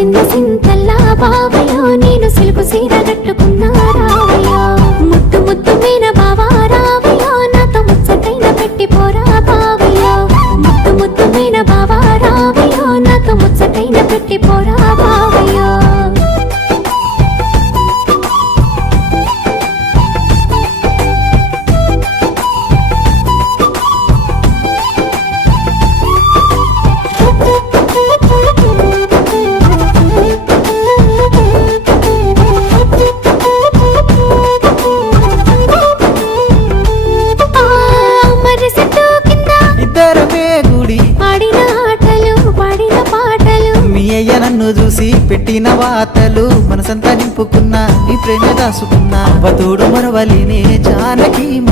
మురిసింద సింతల్లా బావయ్యో నేను సిలుకు సీర కట్టుకున్నా రావయ్యో ముద్దు ముద్దు మీన బావా రావయ్యో నాతో ముచ్చటైన పెట్టి పోరా బావయ్యో ముద్దు ముద్దు మీన బావా రావయ్యో నాతో ముచ్చటైన పెట్టి పోరా బావయ్యో నన్ను చూసి పెట్టిన వాతలు మనసంతా నింపుకున్నా నీ ప్రేమ దాసుకున్నా అవతోడు మరవలినే జానకి మల్ల